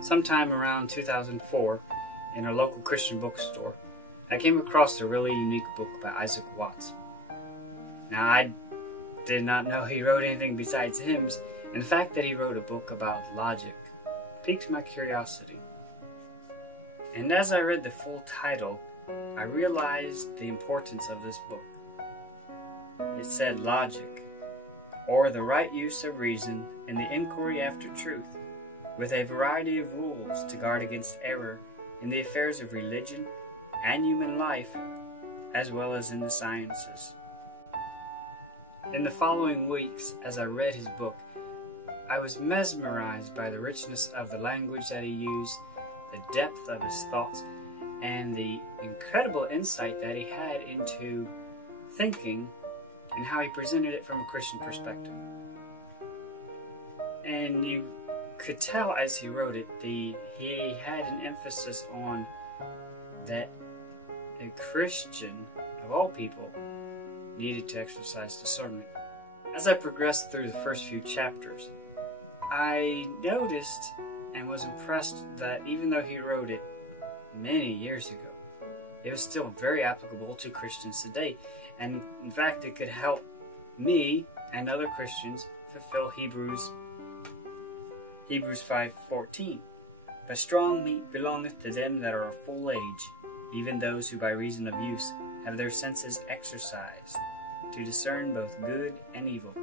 Sometime around 2004, in a local Christian bookstore, I came across a really unique book by Isaac Watts. Now, I did not know he wrote anything besides hymns, and the fact that he wrote a book about logic piqued my curiosity. And as I read the full title, I realized the importance of this book. It said logic, or the right use of reason in the inquiry after truth, with a variety of rules to guard against error in the affairs of religion and human life, as well as in the sciences. In the following weeks, as I read his book, I was mesmerized by the richness of the language that he used, the depth of his thoughts, and the incredible insight that he had into thinking and how he presented it from a Christian perspective. And you could tell as he wrote it, he had an emphasis on that a Christian, of all people, needed to exercise discernment. As I progressed through the first few chapters, I noticed and was impressed that even though he wrote it many years ago, it was still very applicable to Christians today. And in fact, it could help me and other Christians fulfill Hebrews 5:14. But strong meat belongeth to them that are of full age, even those who by reason of use have their senses exercised, to discern both good and evil.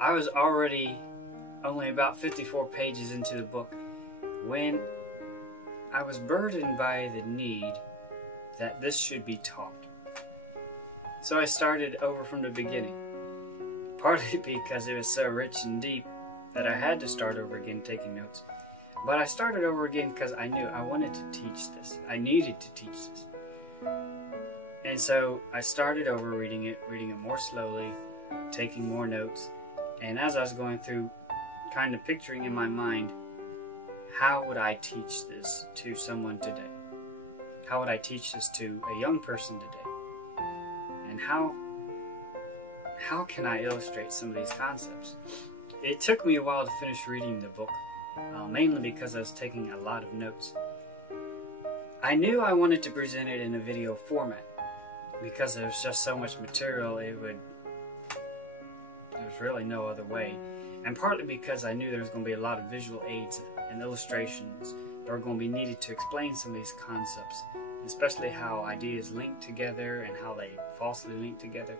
I was already only about 54 pages into the book when I was burdened by the need that this should be taught. So I started over from the beginning, partly because it was so rich and deep that I had to start over again taking notes. But I started over again because I knew I wanted to teach this. I needed to teach this. And so I started over reading it more slowly, taking more notes. And as I was going through, kind of picturing in my mind, how would I teach this to someone today? How would I teach this to a young person today? And how can I illustrate some of these concepts? It took me a while to finish reading the book, mainly because I was taking a lot of notes. I knew I wanted to present it in a video format, because there was just so much material, there was really no other way. And partly because I knew there was going to be a lot of visual aids and illustrations that were going to be needed to explain some of these concepts, especially how ideas link together and how they falsely link together.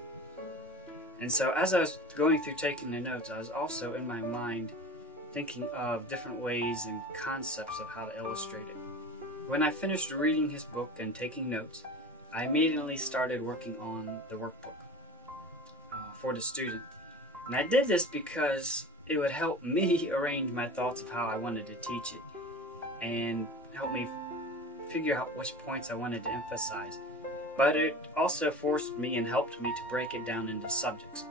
And so as I was going through taking the notes, I was also in my mind thinking of different ways and concepts of how to illustrate it. When I finished reading his book and taking notes, I immediately started working on the workbook for the student. And I did this because it would help me arrange my thoughts of how I wanted to teach it and help me figure out which points I wanted to emphasize. But it also forced me and helped me to break it down into subjects.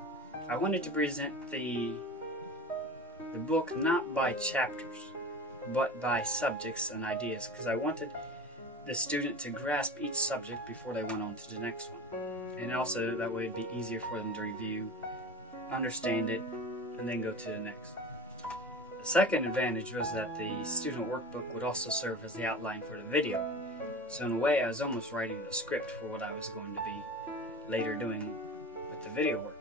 I wanted to present the book not by chapters, but by subjects and ideas, because I wanted the student to grasp each subject before they went on to the next one. And also that way it'd be easier for them to review, understand it, and then go to the next. The second advantage was that the student workbook would also serve as the outline for the video. So in a way, I was almost writing the script for what I was going to be later doing with the video work.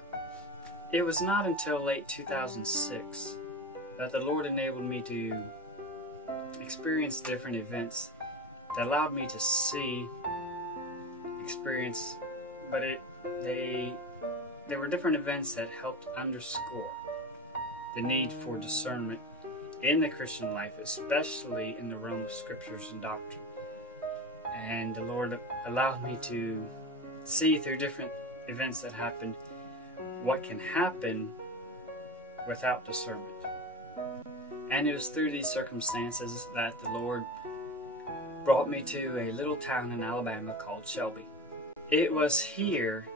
It was not until late 2006 that the Lord enabled me to experience different events that allowed me to see, experience, but there were different events that helped underscore the need for discernment in the Christian life, especially in the realm of scriptures and doctrine. And the Lord allowed me to see through different events that happened what can happen without discernment. And it was through these circumstances that the Lord brought me to a little town in Alabama called Shelby. It was here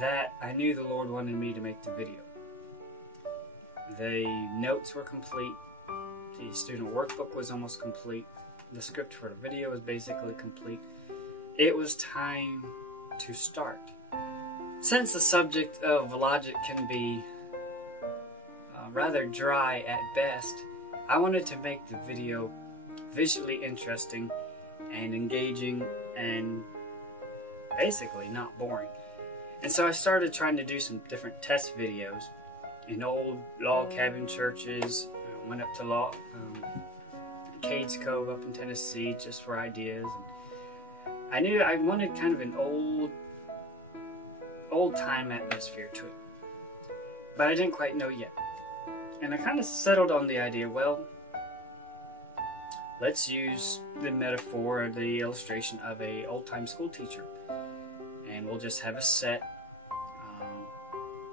that I knew the Lord wanted me to make the video. The notes were complete, the student workbook was almost complete, the script for the video was basically complete. It was time to start. Since the subject of logic can be rather dry at best, I wanted to make the video visually interesting and engaging and basically not boring. And so I started trying to do some different test videos in old log cabin churches. I went up to Cades Cove up in Tennessee just for ideas. And I knew I wanted kind of an old time atmosphere to it, but I didn't quite know yet. And I kind of settled on the idea, well, let's use the metaphor or the illustration of a old-time school teacher, and we'll just have a set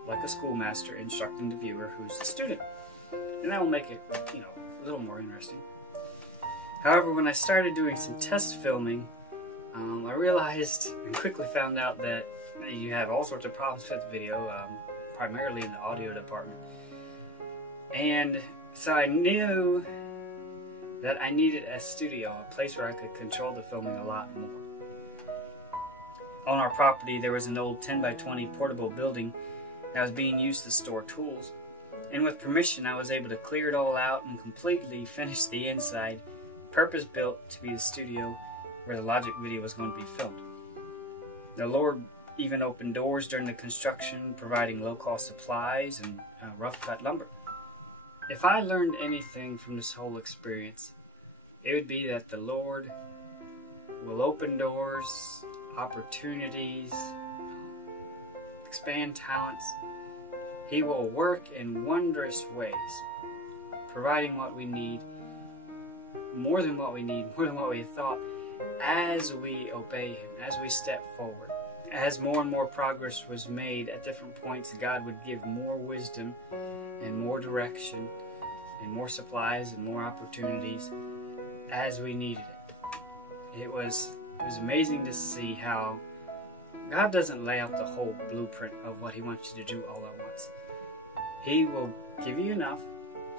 like a schoolmaster instructing the viewer who's the student, and that will make it, a little more interesting. However, when I started doing some test filming, I realized and quickly found out that you have all sorts of problems with the video, primarily in the audio department. And so I knew that I needed a studio, a place where I could control the filming a lot more. On our property, there was an old 10x20 portable building that was being used to store tools. And with permission, I was able to clear it all out and completely finish the inside, purpose-built to be the studio where the Logic video was going to be filmed. The Lord even opened doors during the construction, providing low-cost supplies and rough-cut lumber. If I learned anything from this whole experience, it would be that the Lord will open doors, opportunities, expand talents. He will work in wondrous ways, providing what we need, more than what we need, more than what we thought, as we obey Him, as we step forward. As more and more progress was made at different points, God would give more wisdom and more direction and more supplies and more opportunities as we needed it. It was amazing to see how God doesn't lay out the whole blueprint of what He wants you to do all at once. He will give you enough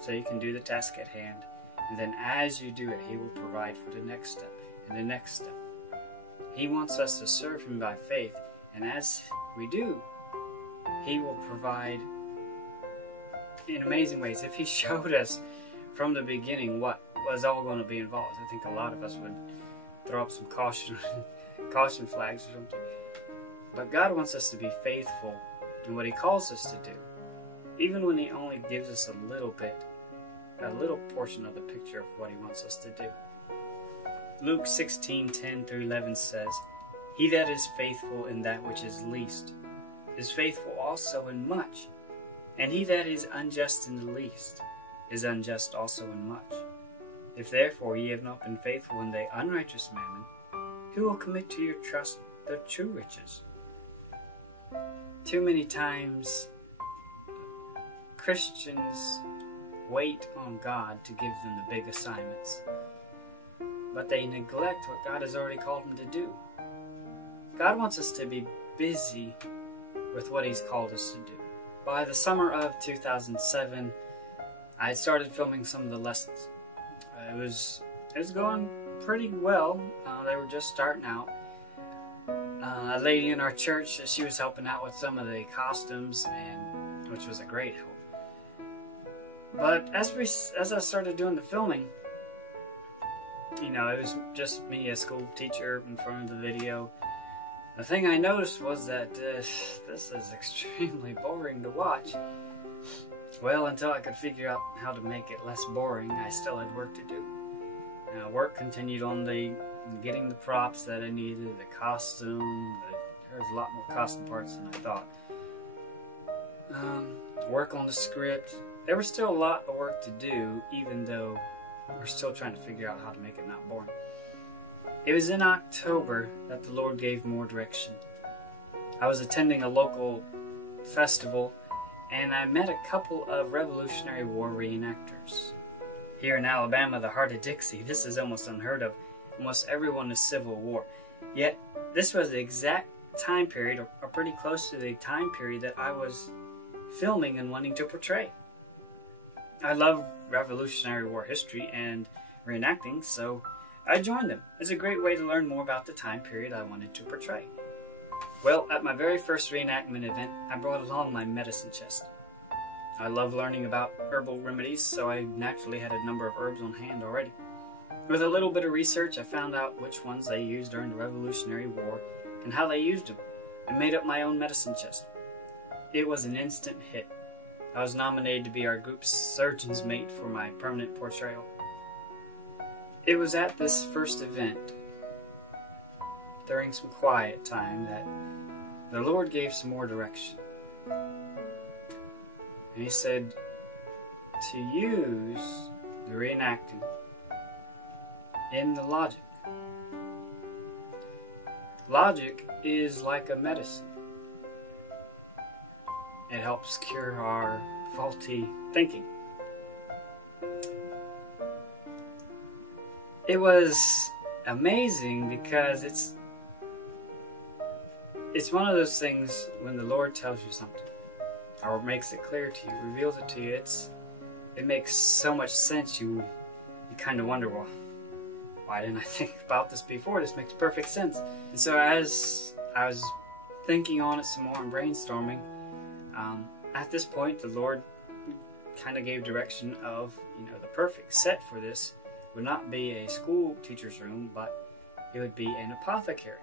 so you can do the task at hand, and then as you do it, He will provide for the next step and the next step. He wants us to serve Him by faith, and as we do, He will provide in amazing ways. If He showed us from the beginning what was all going to be involved, I think a lot of us would throw up some caution flags or something. But God wants us to be faithful in what He calls us to do, even when He only gives us a little portion of the picture of what He wants us to do. Luke 16:10 through 11 says, "He that is faithful in that which is least is faithful also in much, and he that is unjust in the least is unjust also in much. If therefore ye have not been faithful in the unrighteous mammon, who will commit to your trust the true riches?" Too many times, Christians wait on God to give them the big assignments, but they neglect what God has already called them to do. God wants us to be busy with what He's called us to do. By the summer of 2007, I had started filming some of the lessons. It was going pretty well. They were just starting out. A lady in our church, she was helping out with some of the costumes, which was a great help. But as I started doing the filming, it was just me, a school teacher, in front of the video. The thing I noticed was that this is extremely boring to watch. Well, until I could figure out how to make it less boring, I still had work to do. Work continued on getting the props that I needed, the costume. There was a lot more costume parts than I thought. Work on the script. There was still a lot of work to do, even though we're still trying to figure out how to make it not boring. It was in October that the Lord gave more direction. I was attending a local festival, and I met a couple of Revolutionary War reenactors. Here in Alabama, the Heart of Dixie, this is almost unheard of. Almost everyone is Civil War. Yet, this was the exact time period, or pretty close to the time period that I was filming and wanting to portray. I love Revolutionary War history and reenacting, so I joined them. It's a great way to learn more about the time period I wanted to portray. Well, at my very first reenactment event, I brought along my medicine chest. I love learning about herbal remedies, so I naturally had a number of herbs on hand already. With a little bit of research, I found out which ones they used during the Revolutionary War and how they used them, and made up my own medicine chest. It was an instant hit. I was nominated to be our group's surgeon's mate for my permanent portrayal. It was at this first event, during some quiet time, that the Lord gave some more direction. And He said to use the reenacting in the logic. Logic is like a medicine. It helps cure our faulty thinking. It was amazing because it's one of those things when the Lord tells you something or makes it clear to you, reveals it to you, it makes so much sense you kind of wonder, well, why didn't I think about this before? This makes perfect sense. And so as I was thinking on it some more and brainstorming, at this point the Lord kind of gave direction of, the perfect set for this would not be a school teacher's room, but it would be an apothecary.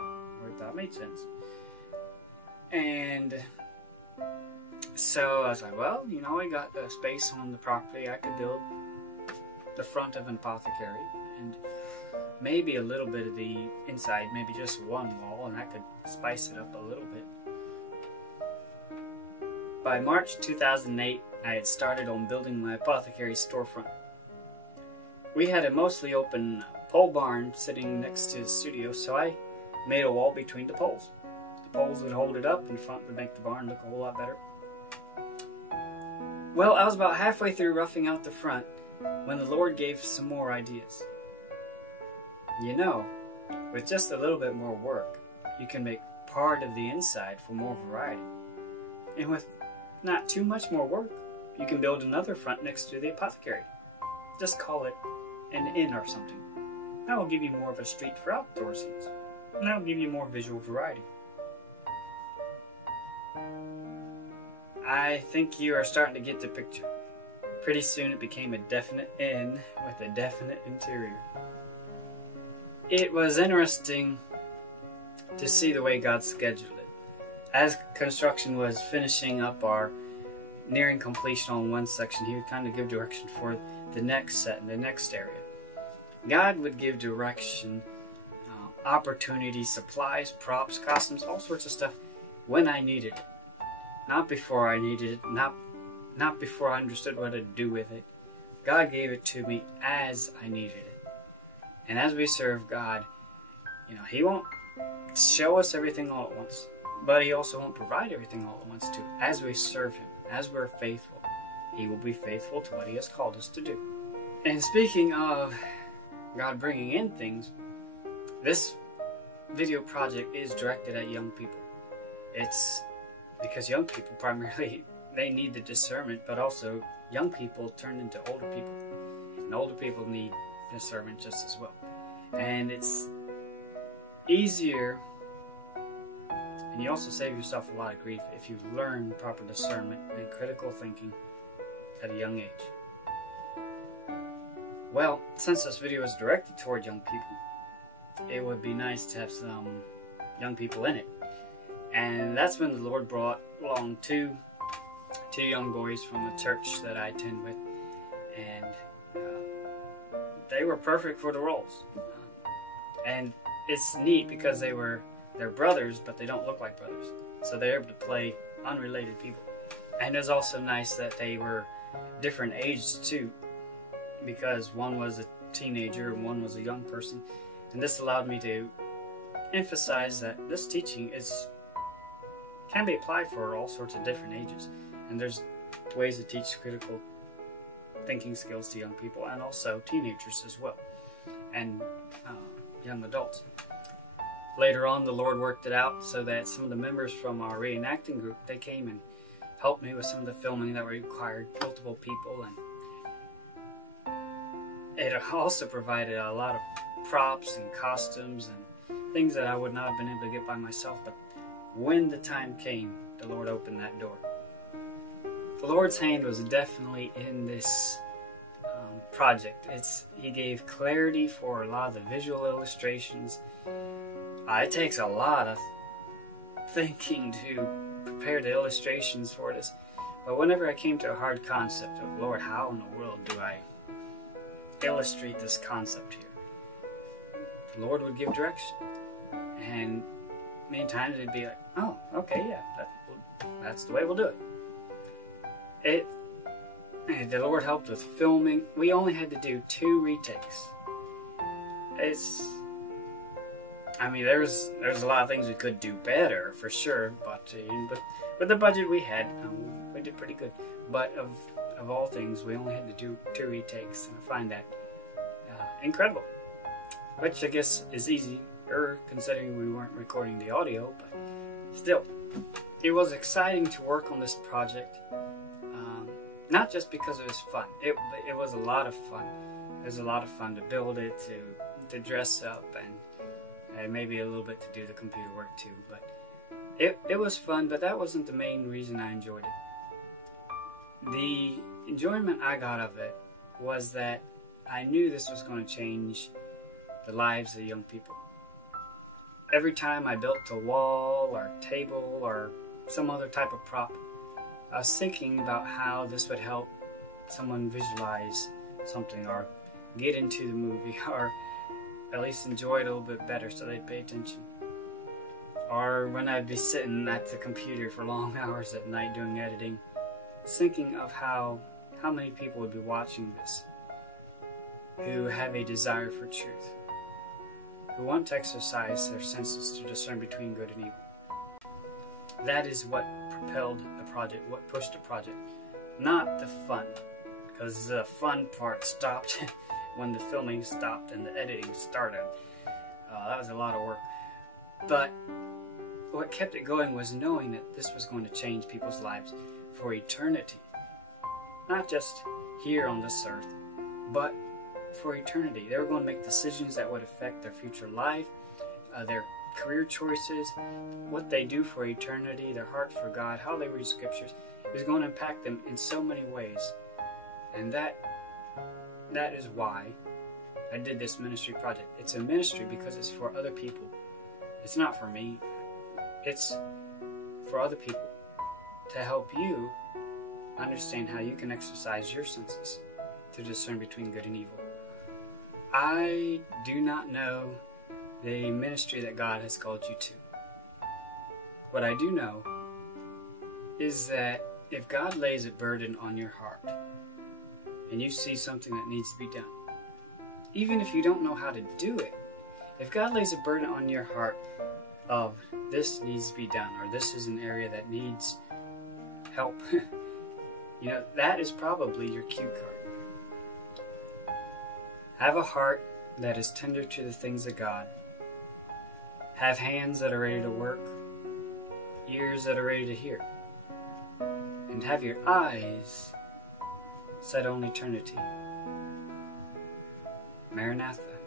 I thought made sense. And so I was like, well, I got a space on the property. I could build the front of an apothecary and maybe a little bit of the inside, maybe just one wall, and I could spice it up a little bit. By March 2008, I had started on building my apothecary storefront. We had a mostly open pole barn sitting next to the studio, so I made a wall between the poles. The poles would hold it up in front to make the barn look a whole lot better. Well, I was about halfway through roughing out the front when the Lord gave some more ideas. With just a little bit more work, you can make part of the inside for more variety. And with not too much more work, you can build another front next to the apothecary. Just call it an inn or something. That will give you more of a street for outdoor scenes. And that will give you more visual variety. I think you are starting to get the picture. Pretty soon it became a definite inn with a definite interior. It was interesting to see the way God scheduled it. As construction was finishing up or nearing completion on one section, He would kind of give direction for the next set and the next area. God would give direction, opportunities, supplies, props, costumes, all sorts of stuff when I needed it. Not before I needed it, not before I understood what to do with it. God gave it to me as I needed it. And as we serve God, He won't show us everything all at once, but He also won't provide everything all at once too. As we serve Him, as we're faithful, He will be faithful to what He has called us to do. And speaking of God bringing in things, this video project is directed at young people. It's because young people primarily, they need the discernment, but also young people turn into older people. And older people need discernment just as well. And it's easier, and you also save yourself a lot of grief if you learn proper discernment and critical thinking at a young age. Well, since this video is directed toward young people, it would be nice to have some young people in it. And that's when the Lord brought along two young boys from a church that I attend with, and they were perfect for the roles. And it's neat because they're brothers, but they don't look like brothers, so they're able to play unrelated people. And it's also nice that they were different ages too, because one was a teenager and one was a young person, and this allowed me to emphasize that this teaching can be applied for all sorts of different ages, and there's ways to teach critical thinking skills to young people and also teenagers as well, and young adults. Later on, the Lord worked it out so that some of the members from our reenacting group, they came and helped me with some of the filming that required multiple people, and it also provided a lot of props and costumes and things that I would not have been able to get by myself. But when the time came, the Lord opened that door. The Lord's hand was definitely in this project. He gave clarity for a lot of the visual illustrations. It takes a lot of thinking to prepare the illustrations for this. But whenever I came to a hard concept of, Lord, how in the world do I illustrate this concept here? The Lord would give direction. And many times it'd be like, oh, okay, yeah, that's the way we'll do it. The Lord helped with filming. We only had to do 2 retakes. There's a lot of things we could do better, for sure, but with the budget we had, we did pretty good. But of all things, we only had to do 2 retakes, and I find that incredible. Which I guess is easier, considering we weren't recording the audio, but still. It was exciting to work on this project, not just because it was fun. It was a lot of fun. It was a lot of fun to build it, to dress up, and maybe a little bit to do the computer work too. But it was fun, but that wasn't the main reason I enjoyed it. The enjoyment I got of it was that I knew this was going to change the lives of young people. Every time I built a wall or table or some other type of prop, I was thinking about how this would help someone visualize something or get into the movie or at least enjoy it a little bit better so they'd pay attention. Or when I'd be sitting at the computer for long hours at night doing editing, thinking of how many people would be watching this who have a desire for truth, who want to exercise their senses to discern between good and evil. That is what propelled the project, what pushed the project, not the fun, because the fun part stopped when the filming stopped and the editing started. That was a lot of work. But what kept it going was knowing that this was going to change people's lives for eternity. Not just here on this earth, but for eternity. They were going to make decisions that would affect their future life, their career choices, what they do for eternity, their heart for God, how they read scriptures. It was going to impact them in so many ways. And that is why I did this ministry project. It's a ministry because it's for other people. It's not for me. It's for other people to help you understand how you can exercise your senses to discern between good and evil. I do not know the ministry that God has called you to. What I do know is that if God lays a burden on your heart and you see something that needs to be done, even if you don't know how to do it, if God lays a burden on your heart of this needs to be done, or this is an area that needs help, that is probably your cue card. Have a heart that is tender to the things of God. Have hands that are ready to work, ears that are ready to hear, and have your eyes set on eternity. Maranatha.